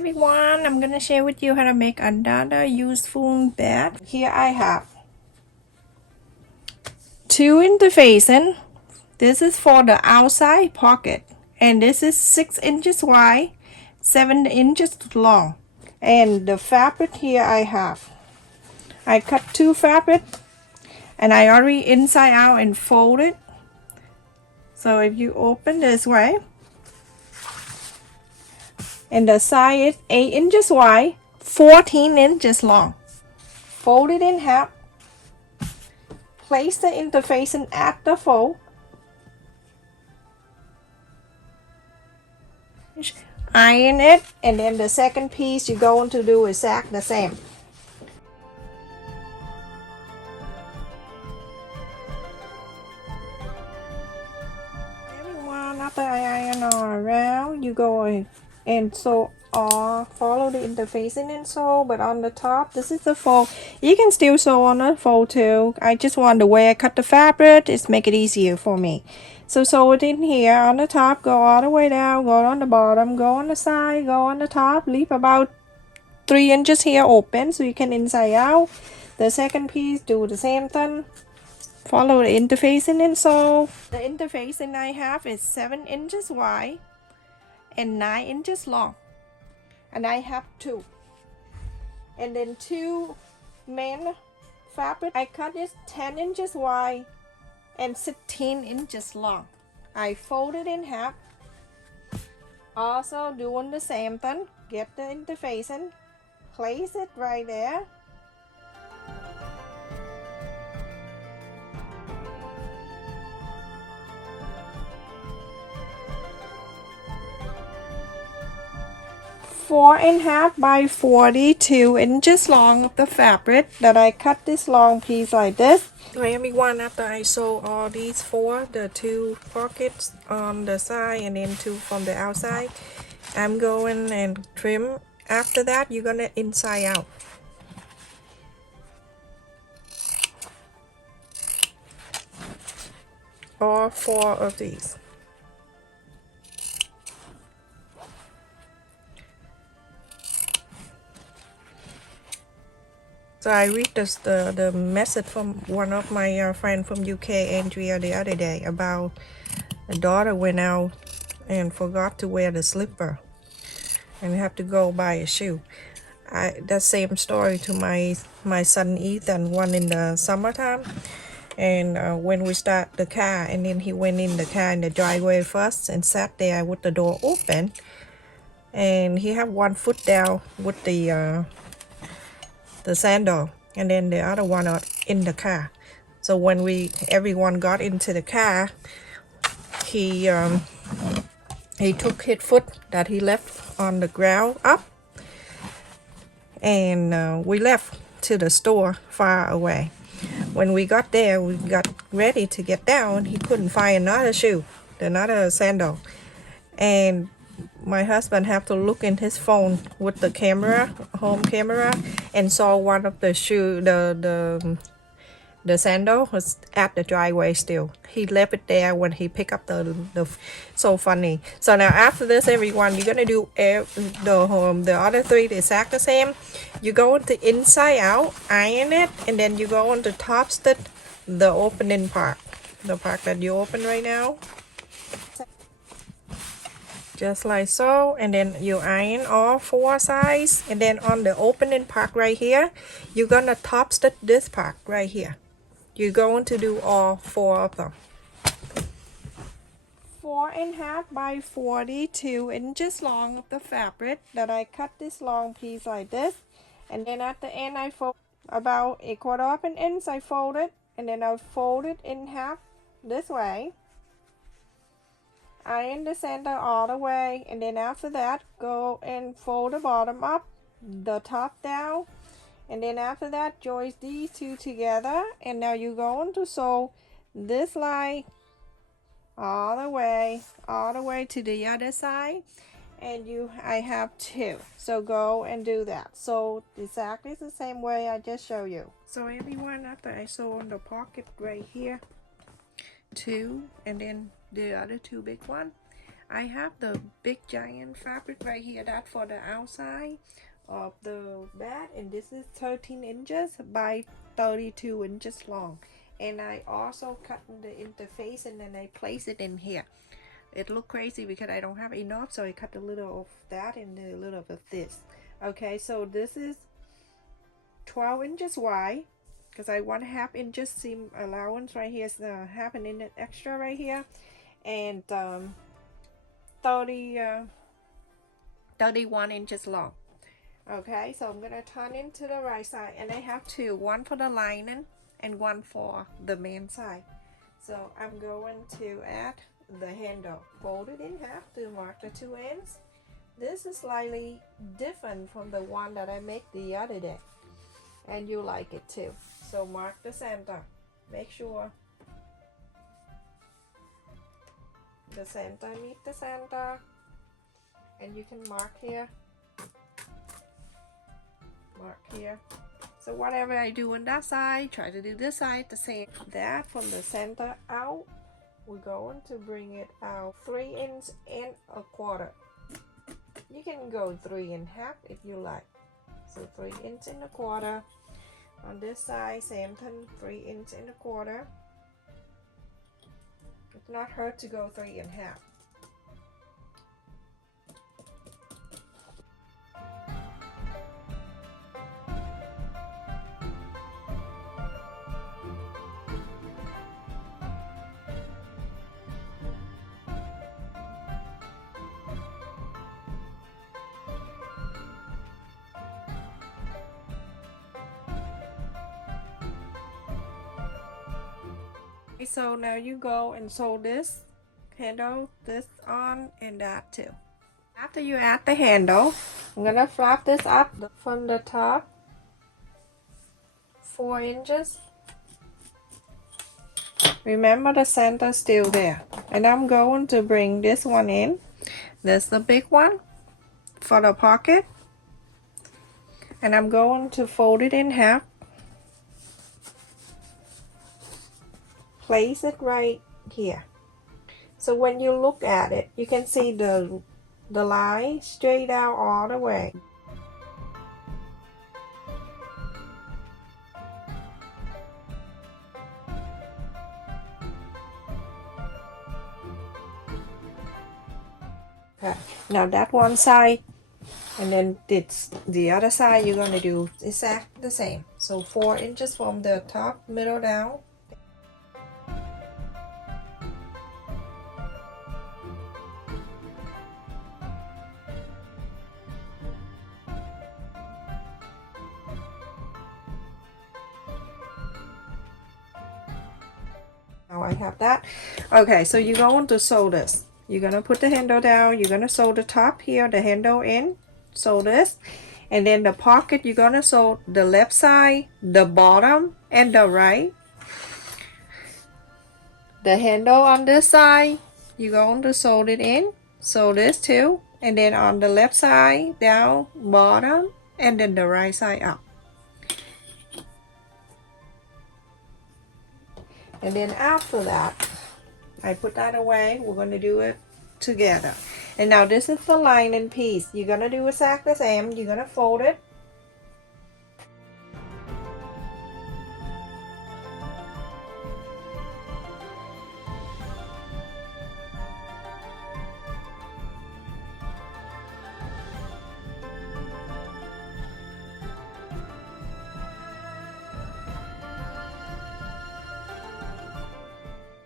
Everyone, I'm gonna share with you how to make another useful bag. Here I have two interfacing. This is for the outside pocket, and this is 6 inches wide, 7 inches long. And the fabric here I cut two fabric, and I already inside out and folded. So if you open this way, and the side is 8 inches wide, 14 inches long. Fold it in half. Place the interfacing at the fold. Iron it, and then the second piece you're going to do exactly the same. Everyone, after I iron all around, you go and sew or follow the interfacing and sew, but on the top, this is the fold. You can still sew on the fold too. I just want the way I cut the fabric, just make it easier for me. So sew it in here on the top, go all the way down, go on the bottom, go on the side, go on the top, leave about 3 inches here open so you can inside out. The second piece, do the same thing. Follow the interfacing and sew. The interfacing I have is 7 inches wide and 9 inches long. And I have two. And then two main fabric I cut is 10 inches wide and 16 inches long. I fold it in half. Also doing the same thing. Get the interfacing, place it right there. Four and a half by 42 inches long of the fabric that I cut this long piece like this. So everyone, after I sew all these four, the two pockets on the side and then two from the outside, I'm going and trim. After that, you're gonna inside out. All four of these. So I read the message from one of my friend from UK, Andrea, the other day about a daughter went out and forgot to wear the slipper and have to go buy a shoe. That same story to my son Ethan, one in the summertime. And when we start the car, and then he went in the car in the driveway first and sat there with the door open, and he had one foot down with the sandal, and then the other one in the car. So when everyone got into the car, he took his foot that he left on the ground up, and we left to the store far away. When we got there, we got ready to get down. He couldn't find another shoe, another sandal, and my husband had to look in his phone with the camera, home camera, and saw one of the shoe, the sandal was at the driveway still. He left it there when he picked up the so funny. So now after this, everyone, you're gonna do the other three the exact the same. You go into inside out, iron it, and then you go into top stitch the opening part, the part that you open right now. Just like so, and then you iron all four sides, and then on the opening part right here, you're gonna top stitch this part right here. You're going to do all four of them. 4 and a half by 42 inches long of the fabric that I cut this long piece like this, and then at the end I fold about a quarter of an inch. I fold it, and then I fold it in half this way. Iron the center all the way, and then after that go and fold the bottom up, the top down, and then after that join these two together. And now you're going to sew this line all the way to the other side, and I have two, so go and do that. So exactly the same way I just show you. So everyone, after I sew on the pocket right here, two, and then the other two big one, I have the big giant fabric right here, that for the outside of the bed, and this is 13 inches by 32 inches long. And I also cut the interface and then I place it in here. It looked crazy because I don't have enough, so I cut a little of that and a little of this. Okay, so this is 12 inches wide because I want half inches seam allowance right here. Is the half an inch extra right here, and 31 inches long. Okay, so I'm gonna turn into the right side, and I have two, one for the lining and one for the main side. So I'm going to add the handle, fold it in half to mark the 2 ends. This is slightly different from the one that I made the other day, and you like it too. So mark the center, make sure the center meet the center, and you can mark here, mark here. So whatever I do on that side, try to do this side the same. That from the center out, we're going to bring it out 3 inches and a quarter. You can go 3 1/2 if you like. So 3 inches and a quarter. On this side, same thing, 3 inches and a quarter. It's not hurt to go 3 1/2. So now you go and sew this handle, this on, and that too. After you add the handle, I'm gonna flap this up from the top 4 inches. Remember the center still there, and I'm going to bring this one in. This is the big one for the pocket, and I'm going to fold it in half. Place it right here. So when you look at it, you can see the line straight out all the way. Okay, now that one side, and then it's the other side, you're going to do exactly the same. So 4 inches from the top, middle down. Now I have that. Okay, so you're going to sew this. You're going to put the handle down. You're going to sew the top here, the handle in. Sew this. And then the pocket, you're going to sew the left side, the bottom, and the right. The handle on this side, you're going to sew it in. Sew this too. And then on the left side, down, bottom, and then the right side up. And then after that, I put that away. We're going to do it together. And now this is the lining piece. You're going to do exactly the same. You're going to fold it.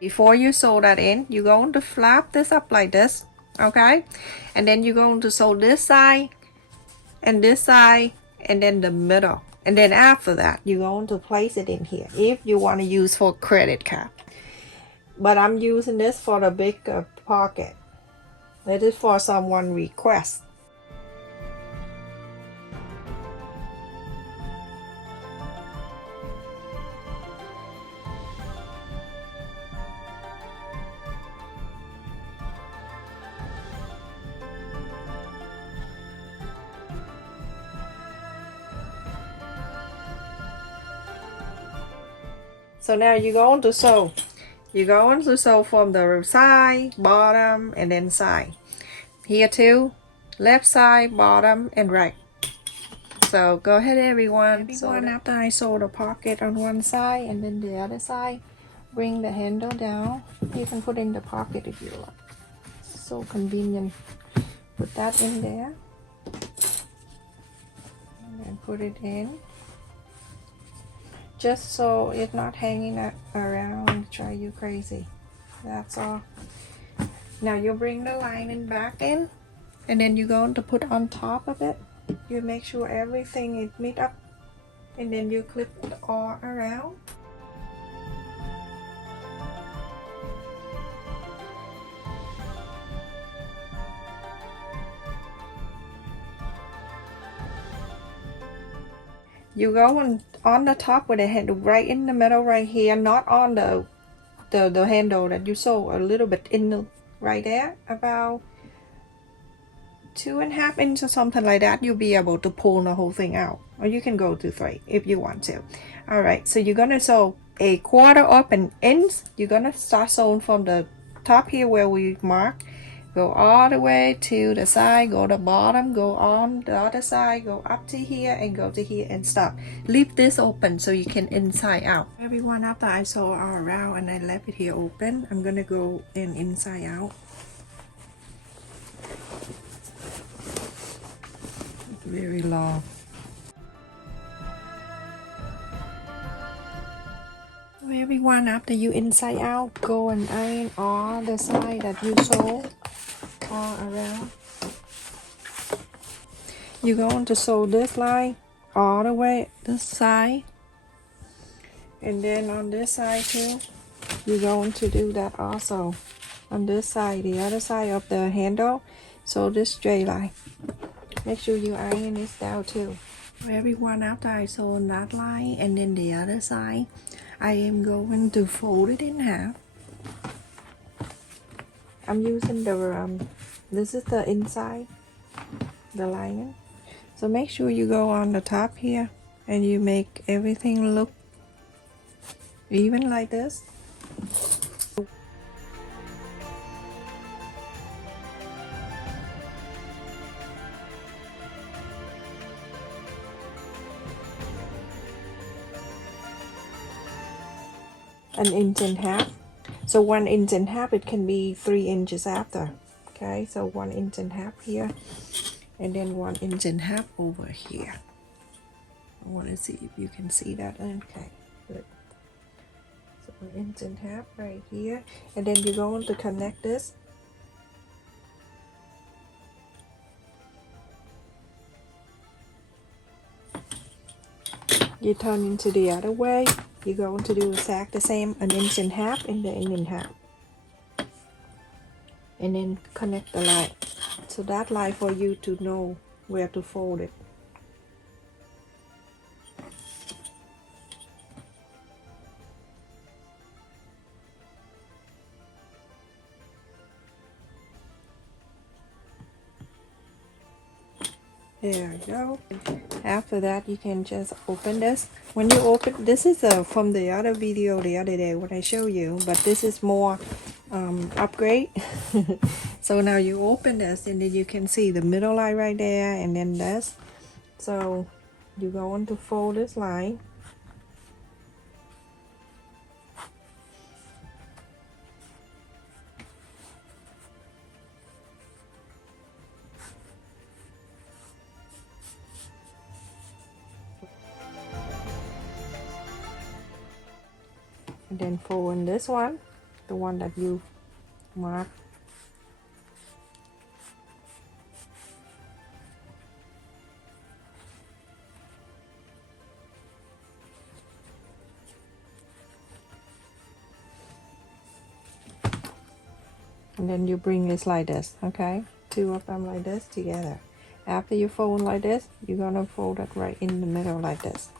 Before you sew that in, you're going to flap this up like this, okay? And then you're going to sew this side, and then the middle. And then after that, you're going to place it in here if you want to use for credit card. But I'm using this for the big pocket. This is for someone request. So now you're going to sew You're going to sew from the side, bottom, and then side. Here too, left side, bottom, and right. So go ahead, everyone. After I sew the pocket on one side and then the other side, bring the handle down. You can put in the pocket if you like. So convenient. Put that in there. And then put it in. Just so it's not hanging around, drive you crazy. That's all. Now you bring the lining back in, and then you're going to put on top of it. You make sure everything is meet up, and then you clip it all around. You go on the top with the handle, right in the middle right here, not on the handle that you sew, a little bit in the, right there, about 2.5 inches or something like that. You'll be able to pull the whole thing out, or you can go to 3 if you want to. All right, so you're gonna sew a 1/4 up an inch. You're gonna start sewing from the top here where we mark, go all the way to the side, go to the bottom, go on the other side, go up to here and go to here and stop. Leave this open so you can inside out. Everyone, after I sew all around and I left it here open, I'm gonna go in inside out. It's very long. So everyone, after you inside out, go and iron all the side that you sew all around. You're going to sew this line all the way this side, and then on this side too, you're going to do that also. On this side, the other side of the handle, sew this straight line. Make sure you iron this down too. Everyone, after I sew that line and then the other side, I am going to fold it in half. I'm using the this is the inside, the lining. So make sure you go on the top here and you make everything look even like this. An inch and a half. So 1 inch and a half, it can be 3 inches after. Okay, so 1 inch and a half here, and then 1 inch and a half over here. I want to see if you can see that. Okay, good. So 1 inch and a half right here, and then you're going to connect this. You turn into the other way. You're going to do exact the same, 1 inch and a half and the 1 inch and a half, and then connect the line. So that line for you to know where to fold it. There you go. After that, you can just open this. When you open, this is from the other video the other day when I show you, but this is more upgrade. So now you open this, and then you can see the middle line right there, and then this. So you're going to fold this line. And then fold in this one, the one that you mark. And then you bring this like this, okay? 2 of them like this together. After you fold like this, you're gonna fold it right in the middle like this.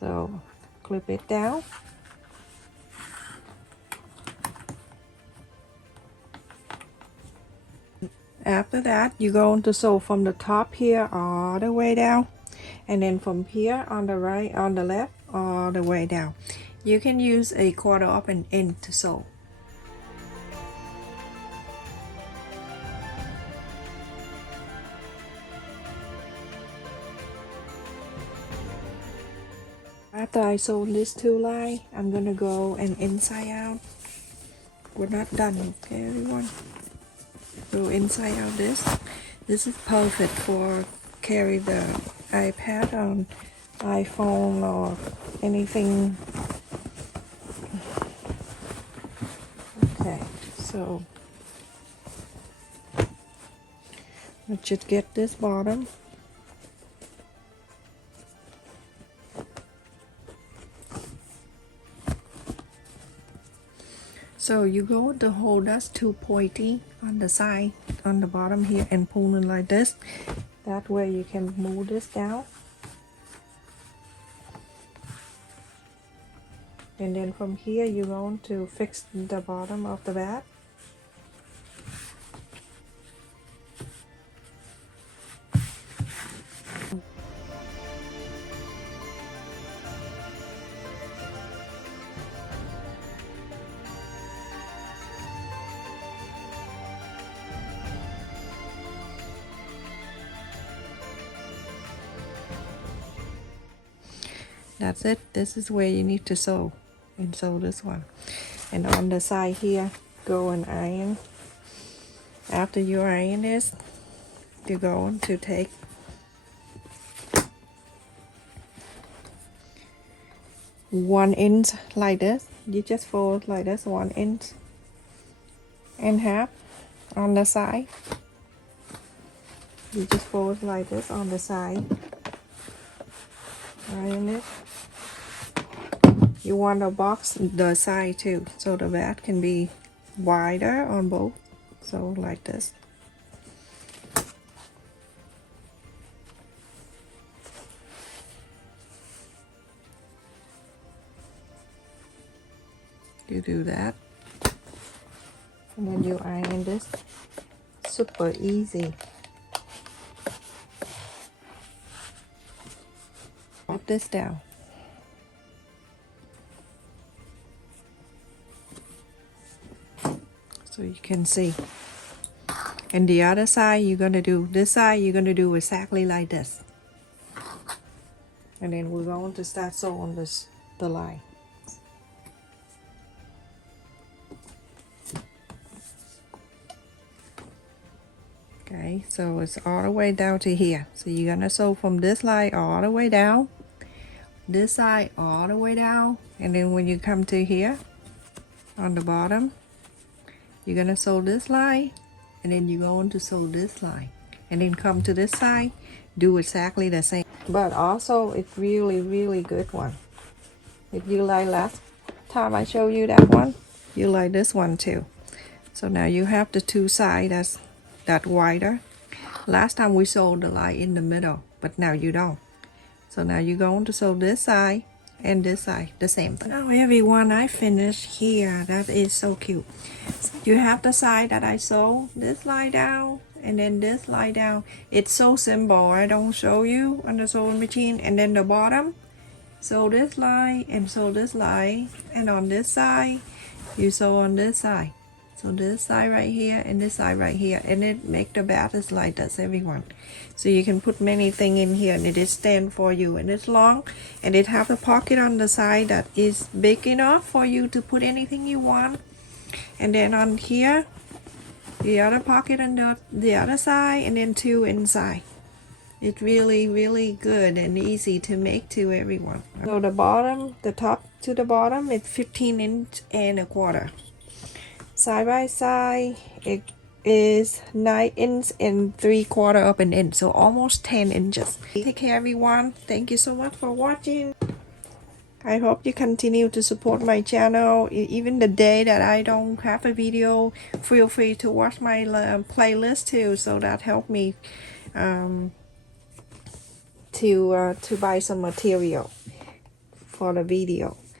So clip it down. After that, you're going to sew from the top here all the way down, and then from here on the right, on the left, all the way down. You can use a 1/4 of an inch to sew. After I sew this two line, I'm gonna go and inside out. We're not done, okay everyone? Go inside out this. This is perfect for carry the iPad on iPhone or anything. Okay, so let's just get this bottom. So you go with the hole that's too pointy on the side, on the bottom here, and pull it like this. That way you can move this down. And then from here you're going to fix the bottom of the bat. That's it. This is where you need to sew, and sew this one. And on the side here, go and iron. After you iron this, you're going to take one inch like this. You just fold like this, 1 inch and half on the side. You just fold like this on the side. Iron it. You want to box the side too, so the bat can be wider on both. So like this. You do that, and then you iron this. Super easy. Put this down. So you can see. And the other side you're gonna do, this side you're gonna do exactly like this. And then we're going to start sewing this, the line. Okay, so it's all the way down to here. So you're gonna sew from this line all the way down, this side all the way down, and then when you come to here on the bottom, you're gonna sew this line, and then you're going to sew this line, and then come to this side, do exactly the same. But also it's really good one. If you like last time I showed you that one, you like this one too. So now you have the two sides that wider. Last time we sewed the line in the middle, but now you don't. So now you're going to sew this side and this side the same thing. Now everyone, I finished here. That is so cute. So you have the side that I sew this line down and then this line down. It's so simple. I don't show you on the sewing machine. And then the bottom, sew this line and sew this line, and on this side you sew on this side. So this side right here and this side right here, and it make the bat is like this, everyone. So you can put many things in here, and it is stand for you, and it's long, and it have a pocket on the side that is big enough for you to put anything you want. And then on here, the other pocket on the other side, and then two inside. It's really good and easy to make to everyone. So the bottom, the top to the bottom, it's 15 inch and a quarter. Side by side, it is 9 inch and 3/4 of an inch, so almost 10 inches. Take care everyone. Thank you so much for watching. I hope you continue to support my channel. Even the day that I don't have a video, feel free to watch my playlist too, so that helped me to buy some material for the video.